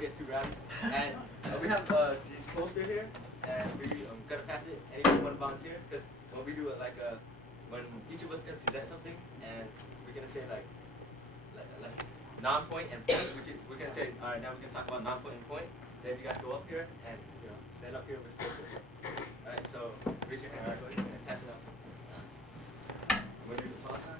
get too rowdy. And we have these posters here, and we're gonna pass it. Anyone want to volunteer? Because when we do it, like when each of us gonna present something, and we're gonna say like non-point and point. We're gonna say, all right, now we're gonna talk about non-point and point. Then you guys go up here and stand up here with posters. All right, so raise your hand and pass it out. When you do the pause sign.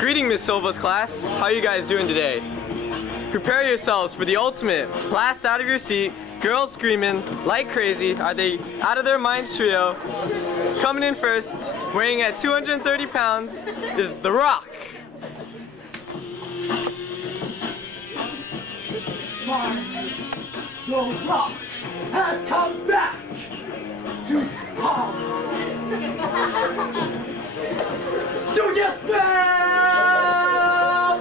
Greeting, Miss Silva's class. How are you guys doing today? Prepare yourselves for the ultimate blast out of your seat, girls screaming like crazy. Are they out of their minds trio? Coming in first, weighing at 230 pounds, is The Rock. The Rock has come back to come. Do you smell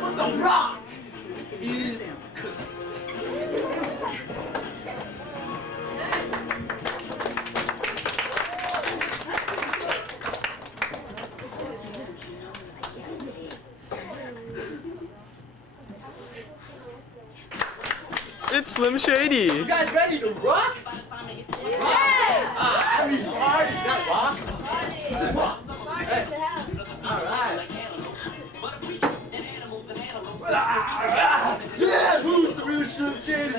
what The Rock is It's Slim Shady. You guys ready to rock? Yeah! I mean party, not rock. Rock. Hey. All right. Yeah, who's the real Slim Shady?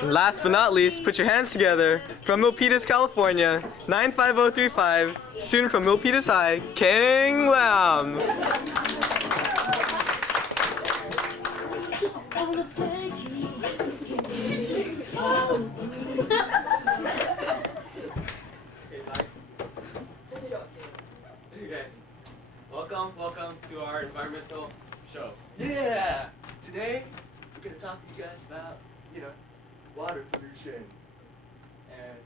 And last but not least, put your hands together. From Milpitas, California, 95035, student from Milpitas High, King Lam. Okay. Welcome to our environmental show. Yeah! Today, we're going to talk to you guys about, water pollution. And,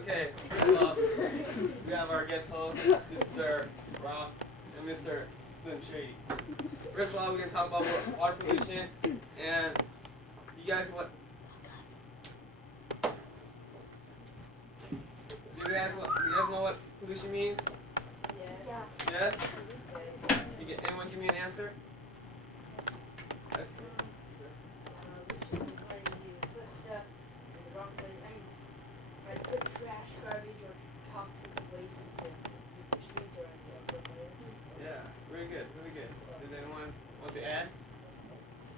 okay, first of all, we have our guest host, Mr. Rock and Mr. Slim Shady. First of all, we're going to talk about water pollution, and you guys you guys know what pollution means? Yes? Anyone give me an answer? Okay. Put trash, garbage, or toxic waste into the streets or Yeah, very good, really good. Does anyone want to add?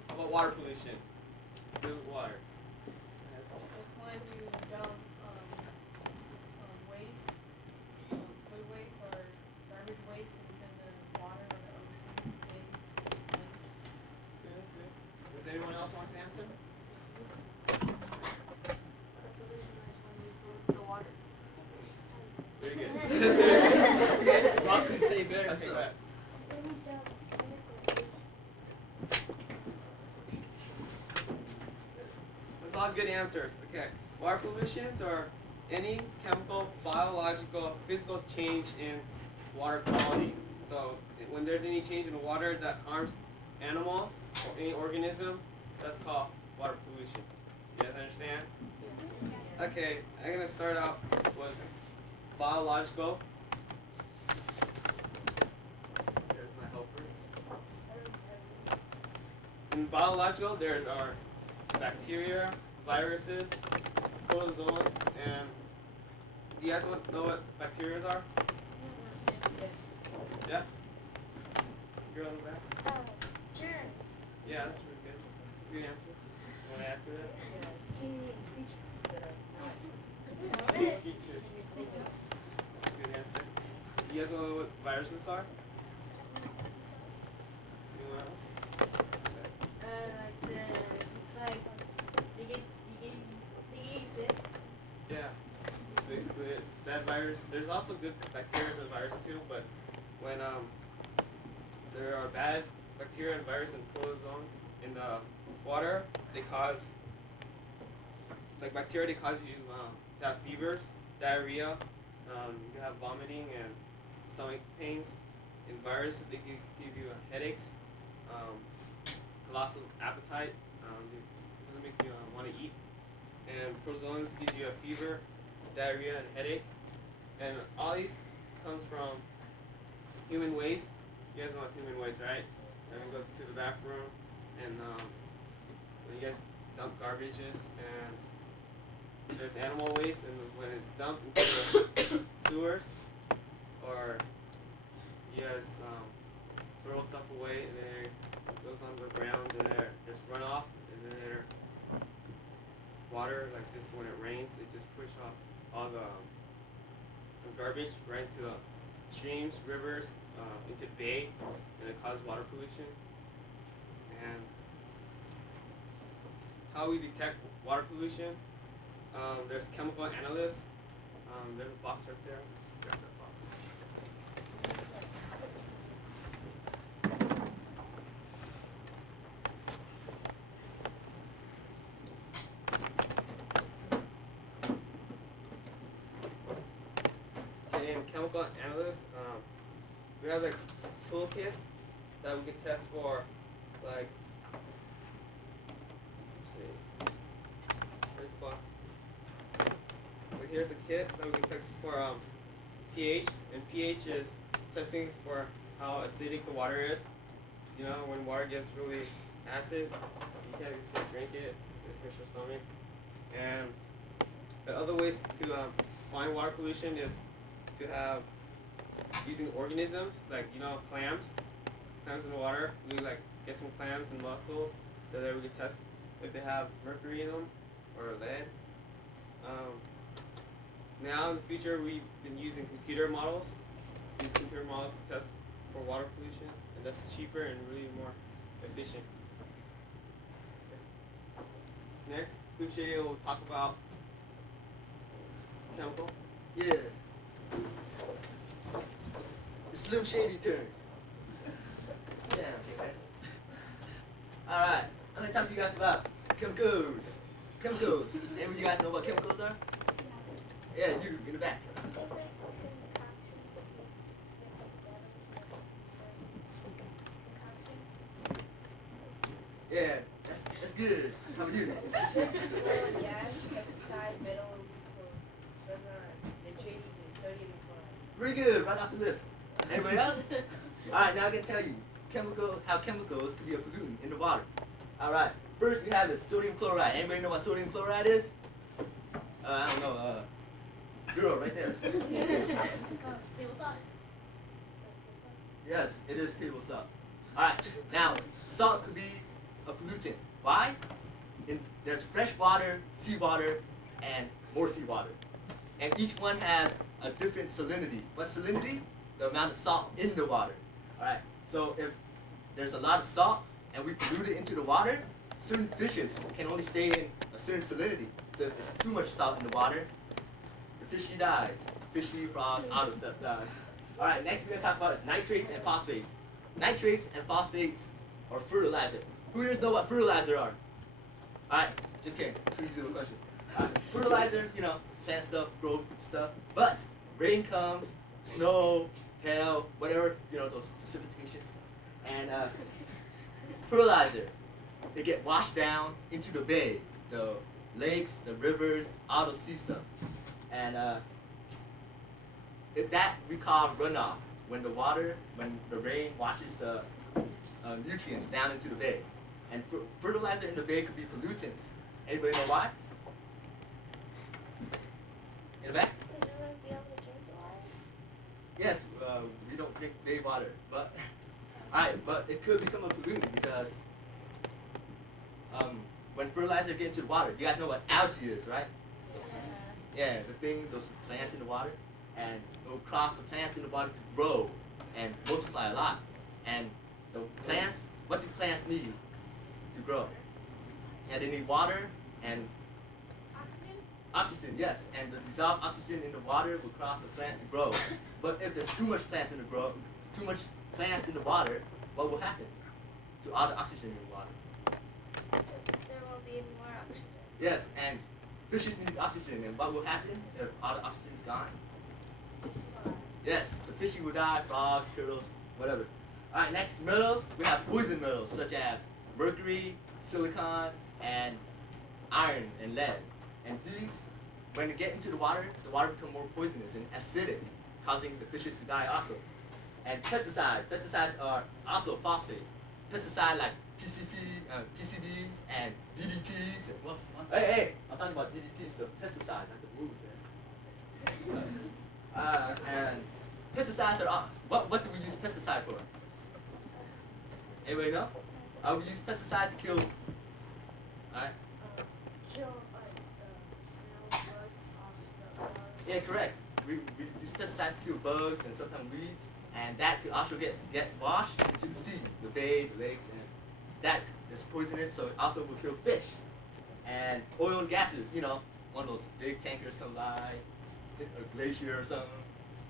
How about water pollution? To water. It's when you dump waste, food waste or garbage waste within the water or the ocean. That's good. Does anyone else want to answer? Pollution is when you pollute the water. Very good. Rock can say better. Okay, go ahead. That's all good answers. Okay. Water pollutions are any chemical, biological, physical change in water quality. So when there's any change in the water that harms animals or any organism, that's called water pollution. You guys understand? Okay, I'm gonna start off with biological. There's my helper. In biological, there are bacteria, viruses, protozoans, and do you guys know what bacteria are? Yeah? Girl in the back? Germs. Yeah, that's really good. That's a good answer. You want to add to that? Features. That's a good answer. You guys know what viruses are? Anyone else? They get you sick. Yeah. Basically, that virus. There's also good bacteria and virus too, but when there are bad bacteria and virus and protozoans in the water, they cause bacteria. They cause you to have fevers, diarrhea. You can have vomiting and stomach pains. In virus, they give you headaches, loss of appetite. It doesn't make you want to eat. And protozoans give you a fever, diarrhea, and headache. And all these comes from human waste. You guys know what's human waste, right? And we go to the bathroom, and when you guys dump garbages, and there's animal waste, and when it's dumped into the sewers, or you guys throw stuff away, and then it goes on the ground, and then there's runoff, and then there water, like just when it rains, it just push off all the garbage right into the streams, rivers, into the bay, and it causes water pollution. And how we detect water pollution, there's chemical analysts. There's a box right there. Grab that box. And chemical analysts, we have like toolkits that we can test for, like, let's see, where's the box? Like here's a kit that we can test for pH, and pH is testing for how acidic the water is. You know, when water gets really acid, you can't just drink it, it hurts your stomach. And the other ways to find water pollution is to have using organisms, like, you know, clams in the water. We like get some clams and mussels so that we can test if they have mercury in them or lead. Now in the future, we've been using computer models. Use computer models to test for water pollution, and that's cheaper and really more efficient. Okay. Next, Luke Shady will talk about chemical. Yeah. It's Slim Shady turn. Yeah, okay, man. Alright, I'm gonna talk to you guys about chemicals. Chemicals. Any of you guys know what chemicals are? Yeah, you in the back. Yeah, that's good. How are you? Gas, pesticide, metals, nitrates, and sodium chloride. Very good, right off the list. Anybody else? Alright, now I can tell you how chemicals can be a pollutant in the water. Alright, first we have the sodium chloride. Anybody know what sodium chloride is? I don't know, girl right there. Table salt. Yes, it is table salt. Alright, now, salt could be a pollutant. Why? There's fresh water, seawater, and more seawater. And each one has a different salinity. What's salinity? The amount of salt in the water. Alright, so if there's a lot of salt and we pollute it into the water, certain fishes can only stay in a certain salinity. So if there's too much salt in the water, the fishy dies. Fishy, frogs, all the stuff dies. Alright, next we're going to talk about is nitrates and phosphates. Nitrates and phosphates are fertilizer. Who here know what fertilizer are? Alright, just kidding. Too easy of a question. Alright, fertilizer, you know, plant stuff, grow stuff. But rain comes, snow, hail, whatever, you know, those precipitations. And fertilizer, they get washed down into the bay, the lakes, the rivers, all the sea stuff. And that we call runoff, when the rain washes the nutrients down into the bay. And fertilizer in the bay could be pollutants. Anybody know why? In the back? Because we wouldn't be able to drink the water. Yes, we don't drink bay water, but alright, but it could become a pollutant because when fertilizer gets into the water, you guys know what algae is, right? Yeah, the thing, those plants in the water, and it will cause the plants in the water to grow and multiply a lot. And the plants, what do plants need to grow? Yeah, they need water and oxygen, yes. And the dissolved oxygen in the water will cause the plant to grow. But if there's too much plants in the water, what will happen to all the oxygen in the water? There will be more oxygen. Yes, and fishes need oxygen, and what will happen if all the oxygen is gone? Yes, the fishes will die, frogs, turtles, whatever. Alright, next metals, we have poison metals such as mercury, silicon, and iron and lead. And these, when they get into the water becomes more poisonous and acidic, causing the fishes to die also. And pesticides are also phosphate. Pesticide like PCBs and DDTs. Hey, I'm talking about DDTs, the pesticide, not the move there. And pesticides are, what do we use pesticide for? Anybody know? We use pesticide to kill, alright? Kill like snails, bugs off the Yeah, correct. We use pesticide to kill bugs and sometimes weeds, and that could also get washed into the sea, the bay, the lakes, and that is poisonous, so it also will kill fish. And oil and gases, one of those big tankers come by, hit a glacier or something,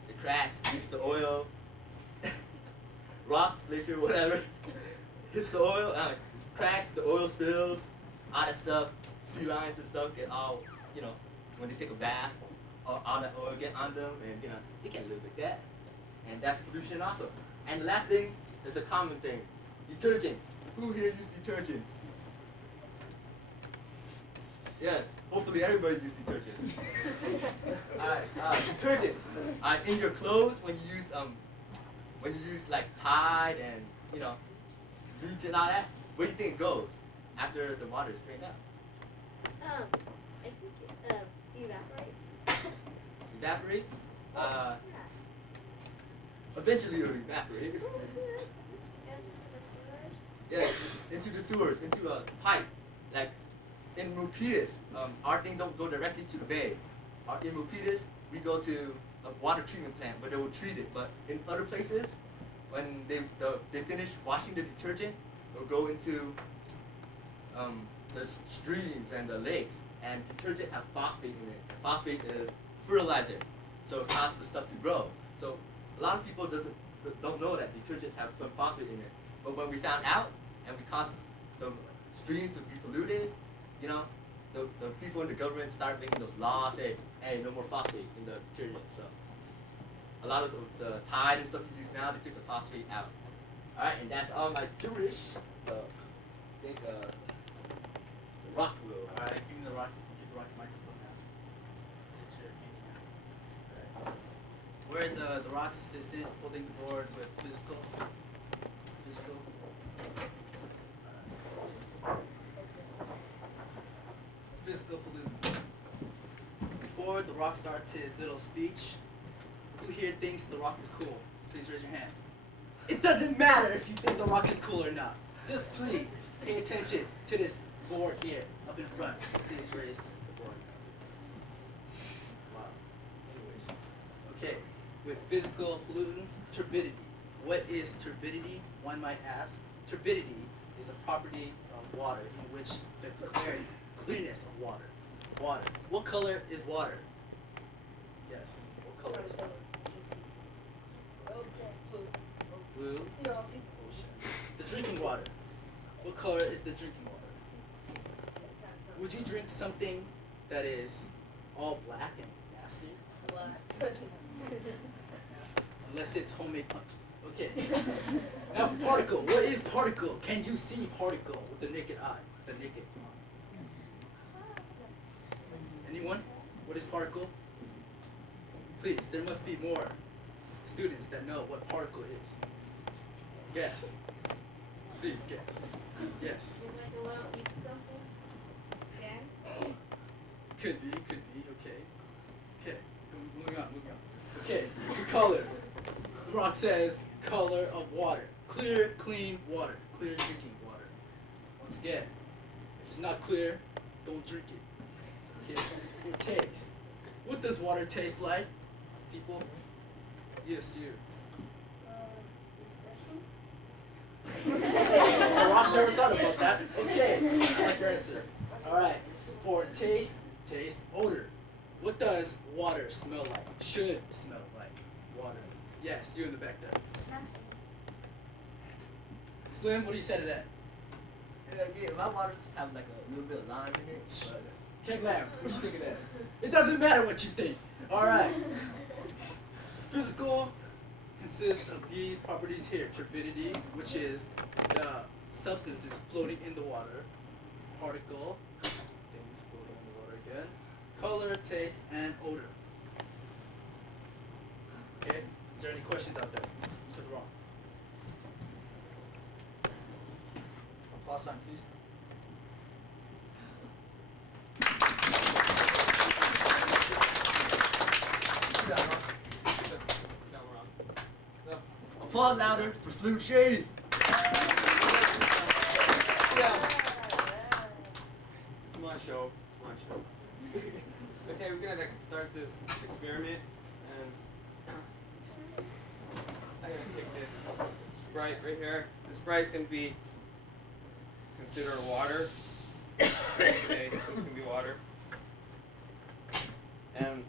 it cracks, leaks the oil, rocks, glacier, whatever, hits the oil, cracks, the oil spills, all that stuff, sea lions and stuff get all, when they take a bath, all that oil get on them, and they can't live like that. And that's pollution also. And the last thing is a common thing, detergent. Who here use detergents? Yes, hopefully everybody uses detergents. Detergents. In your clothes, when you use like Tide and bleach and all that, where do you think it goes after the water is drained out? I think it evaporates. Evaporates. Yeah. Eventually it'll evaporate. Goes into the sewers. Yes, into the sewers, into a pipe. Like in Milpitas, our thing don't go directly to the bay. In Milpitas, we go to a water treatment plant where they will treat it. But in other places, when they finish washing the detergent, they'll go into the streams and the lakes. And detergent have phosphate in it. And phosphate is fertilizer, so it causes the stuff to grow. So a lot of people don't know that detergents have some phosphate in it. But when we found out and we caused the streams to be polluted, the people in the government started making those laws saying, hey, no more phosphate in the detergent. So a lot of the Tide and stuff we use now, they took the phosphate out. Alright, and that's all my tourish. So I think the rock will. Alright, give me the rock microphone now. Sit your hand. Where is the rock's assistant holding the board with physical? Physical pollutant. Before the rock starts his little speech, who here thinks the rock is cool? Please raise your hand. It doesn't matter if you think the rock is cool or not. Just please pay attention to this board here, up in front. Please raise the board. Wow. Anyways. Okay, with physical pollutants, turbidity. What is turbidity, one might ask? Turbidity is a property of water in which the clearness of water. Water. What color is water? Yes. What color is water? Blue. The drinking water. What color is the drinking water? Would you drink something that is all black and nasty? Unless it's homemade punch. Okay. Now for particle. What is particle? Can you see particle with the naked eye? The naked eye. Anyone? What is particle? Please, there must be more students that know what particle is. Guess. Please guess. Yes. It's like a little piece of something. Sand? Could be, okay. Okay, moving on. Okay, color. The rock says color of water. Clear, clean water. Clear drinking water. Once again, if it's not clear, don't drink it. Okay, or taste. What does water taste like, people? Yes, you. Refreshing. never thought about that. Okay, I like your answer. Alright, for taste, odor. What does water smell like? Should smell like water. Yes, you in the back there. Slim, what do you say to that? Yeah, my waters have like a little bit of lime in it. But King Lamb, what do you think of that? It doesn't matter what you think. Alright. Physical consists of these properties here. Turbidity, which is the substances floating in the water. Particle, things floating in the water again. Color, taste, and odor. Okay, is there any questions out there? To the wrong. Applause sign, please. applaud louder for Slim Shady. Yeah. It's my show. It's my show. Okay, we're gonna start this experiment, and I'm gonna take this Sprite right here. The Sprite's gonna be considered water. Today, this can be water. And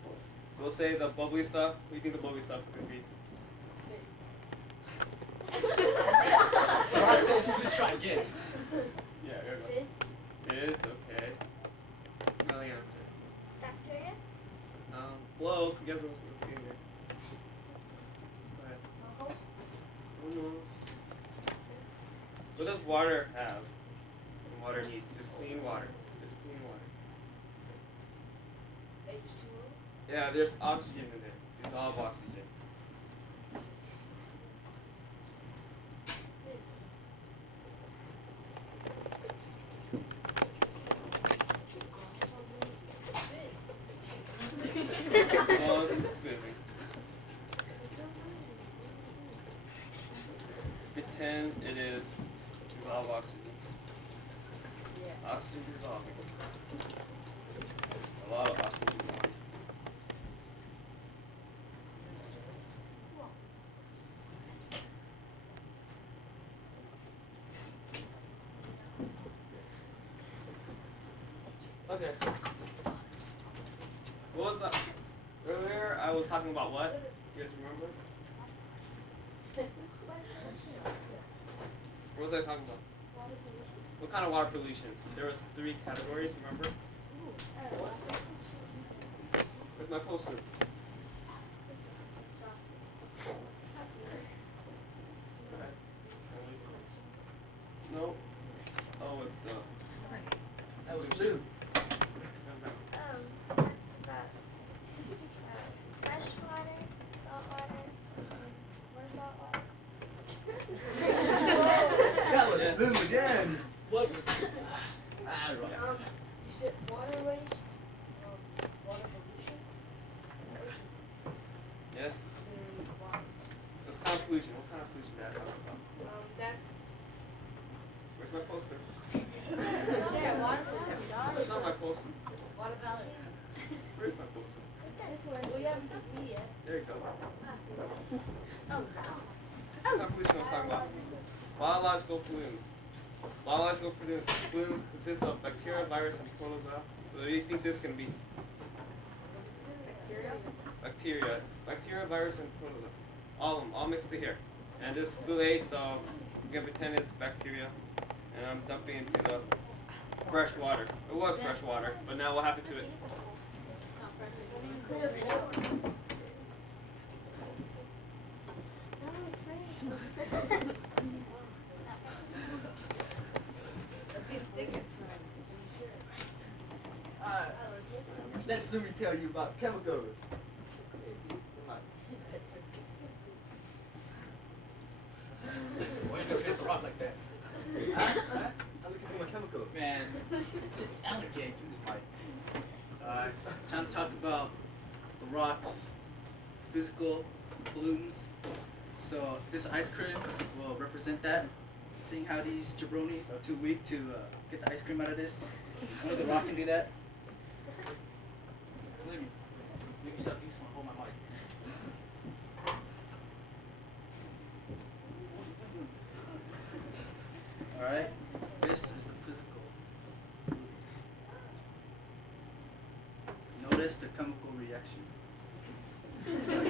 we'll say the bubbly stuff. What do you think the bubbly stuff is gonna be? Rock says, please try again. Yeah, there we Fizz? go. It is okay. Another answer. Bacteria? Close. Guess what's in there? Go ahead. Alcohol? Almost. What does water have? And water needs just clean water. Just clean water. H2O? Yeah, there's oxygen in it. Dissolved oxygen. Fizz. Oh, this is busy. Pretend it is dissolved oxygen. Yeah. Oxygen dissolving. A lot of oxygen dissolving. Okay. What was that? Earlier I was talking about what? You guys remember? What was I talking about? What kind of water pollution? There was 3 categories, remember? Where's my poster? No. Oh, it's the. That was Slim. Fresh water, salt water, more salt water. That was Yeah. Slim again. What? You said water waste, water pollution, ocean. Yes. Water. It's kind of pollution. What kind of pollution that talking about? That's Where's my poster? there. Water That's not my poster. Water valley. Where's my poster? Well, you haven't seen me yet. There you go. Oh, What kind of pollution I was talking about? Biological pollutants. Biological pollutants consist of bacteria, virus, and protozoa. So what do you think this can be? Bacteria. Bacteria, virus, and protozoa. All of them, all mixed in here. And this is Kool-Aid, so I'm gonna pretend it's bacteria. And I'm dumping into the fresh water. It was fresh water, but now what happened to it? Let's get thicker. Let me tell you about chemicals. Why are you looking at the rock like that? I'm looking for my chemicals. Man, sit down again. Give me this mic. Alright, time to talk about the rocks, physical pollutants. So this ice cream will represent that. Seeing how these jabronis are too weak to get the ice cream out of this. Only the rock can do that. Slimmy, make yourself useful and hold my mic. Alright, this is the physical pollutants. Notice the chemical reaction. Look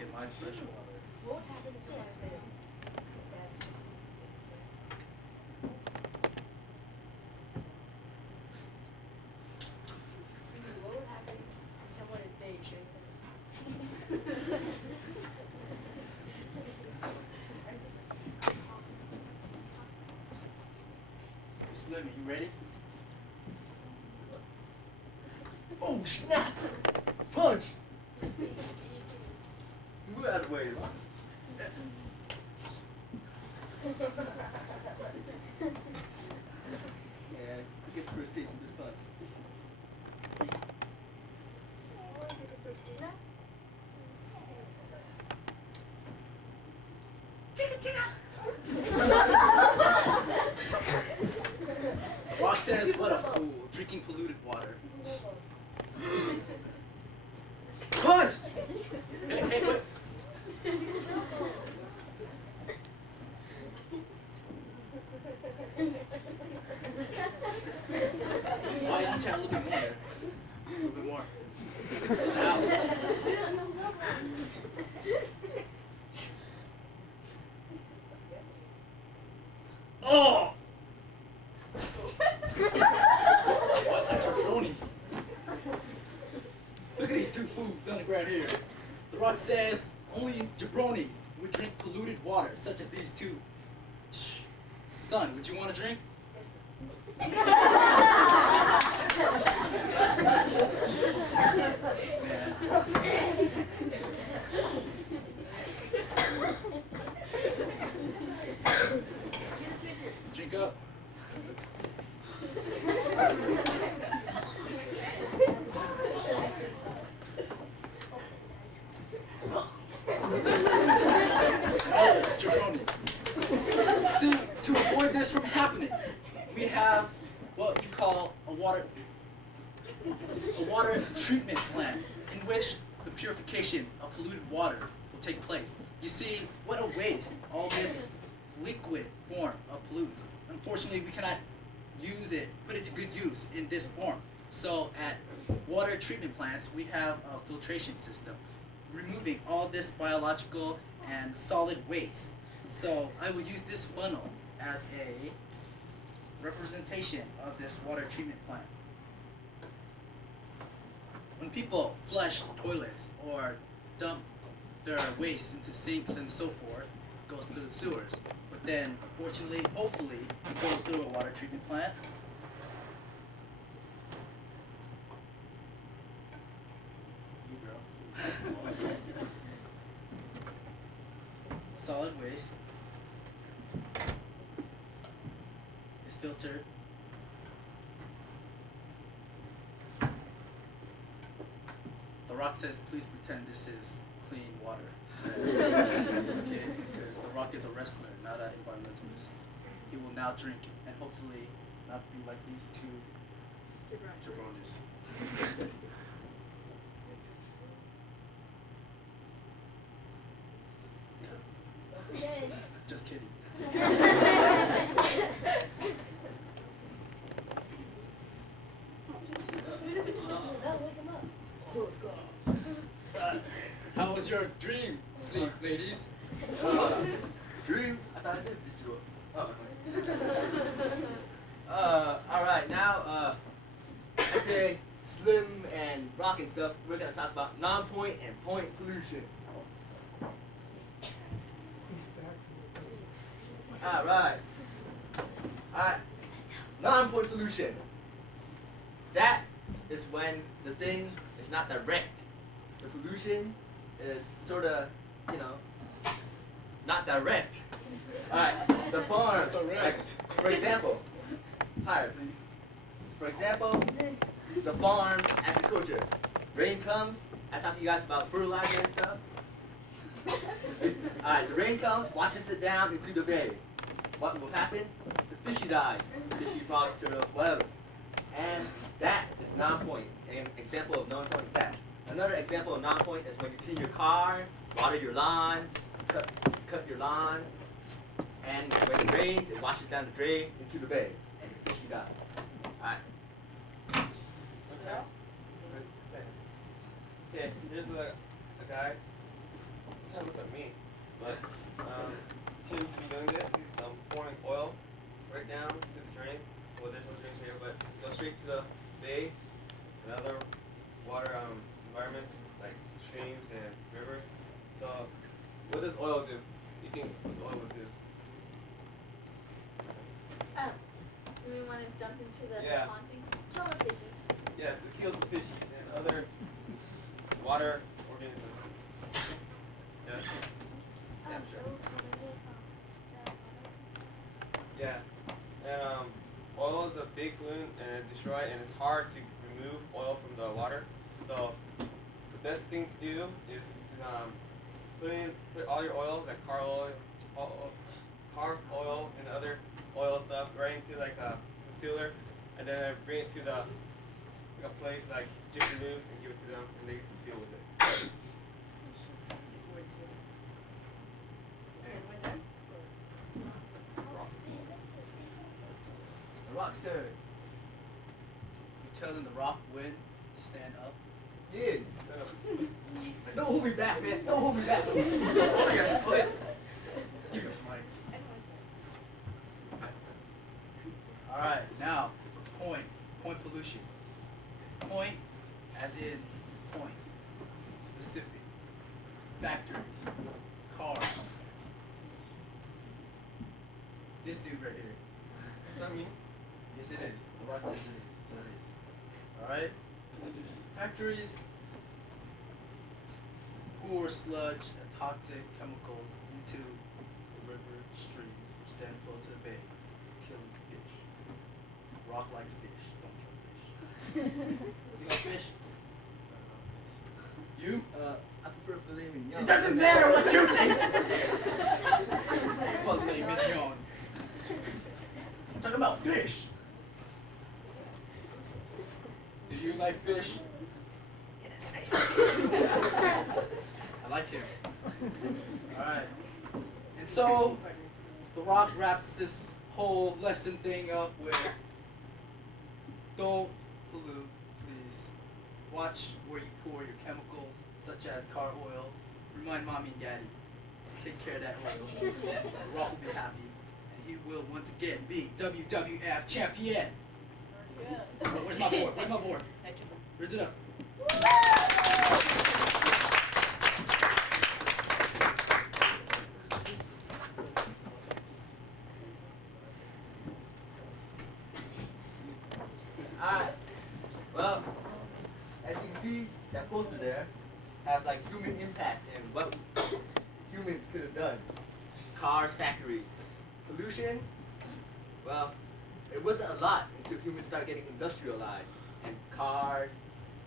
at my fresh water. What would happen if I failed? What would happen if someone invades you? Slim, you ready? Oh snap! Punch! Move out of the way. And you get the first taste of this punch. Rock says, what a fool, drinking polluted water. Punch! Hey, what? Why didn't you have a little bit more there? A little bit more. It's in the house. Oh! What a jabroni. Look at these two fools on the ground here. The Rock says only jabronis would drink polluted water, such as these two. Son, would you want to drink? Drink up. Jabroni. See, to avoid this from happening, we have what you call a water treatment plant in which the purification of polluted water will take place. You see, what a waste, all this liquid form of pollutants. Unfortunately, we cannot use it, put it to good use in this form. So at water treatment plants, we have a filtration system, removing all this biological and solid waste. So I will use this funnel as a representation of this water treatment plant. When people flush toilets or dump their waste into sinks and so forth, it goes to the sewers. But then, unfortunately, hopefully, it goes through a water treatment plant. You girl. Solid waste is filtered. The Rock says, please pretend this is clean water. Okay, because The Rock is a wrestler, not an environmentalist. He will now drink and hopefully not be like these two jabronis. Just kidding. How was your dream sleep, ladies? Dream? I thought I did beat you up. Alright, now, I say Slim and Rock and stuff, we're gonna talk about non-point and point pollution. Alright. Non-point pollution. That is when the thing is not direct. The pollution is sort of, not direct. Alright, the farm. Direct. For example, higher please. For example, the farm agriculture. Rain comes, I talk to you guys about fertilizer and stuff. Alright, the rain comes, washes it down into the bay. What will happen? The fishy dies. Fishy, frogs, turtles, whatever. And that is non-point. An example of non-point is that. Another example of non-point is when you clean your car, water your lawn, cut your lawn, and when it rains, it washes down the drain into the bay, and the fish dies. Alright. Okay. Okay, here's a guy. He kind of looks like me, but he shouldn't be doing this. He's pouring oil right down to the drains. Well, there's no drains here, but go straight to the bay and other water environments like streams and rivers. So, what does oil do? You think what oil would do? Oh, you mean when it's dumped into the Yeah. pond thing? Kill the fishes. Yes, it kills the fishies and other water organisms. Yes. Yeah, sure. Yeah, and oil is a big pollutant and it destroys, and it's hard to remove oil from the water. So the best thing to do is to put all your oil, like car oil and other oil stuff, right into like a concealer, and then bring it to the like a place like Jiffy Lube and give it to them, and they deal with it. The rockster. You telling the rock when to stand up? Yeah. Don't hold me back, man. Don't hold me back. Oh yeah. Oh yeah. Give me this mic. Alright, now, point. Point pollution. Point as in point. Specific. Factories. Cars. This dude right here. Not me. Yes, it is. The rock says it is. So it is. Alright? Factories pour sludge and toxic chemicals into the river streams, which then flow to the bay, killing fish. Rock likes fish. Don't kill fish. You like fish? You? I prefer filet mignon. It doesn't matter what you think! Filet mignon. I'm talking about fish. Do you like fish? I like him. Alright. And so, The Rock wraps this whole lesson thing up with don't pollute, please. Watch where you pour your chemicals, such as car oil. Remind mommy and daddy. Take care of that oil. The Rock will be happy. And he will once again be WWF champion. Where's my board? Where's my board? Raise it up. Alright. Well, as you can see, that poster there have like human impacts and what humans could have done. Cars, factories. Pollution, well, it wasn't a lot until humans started getting industrialized. And cars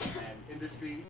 and industries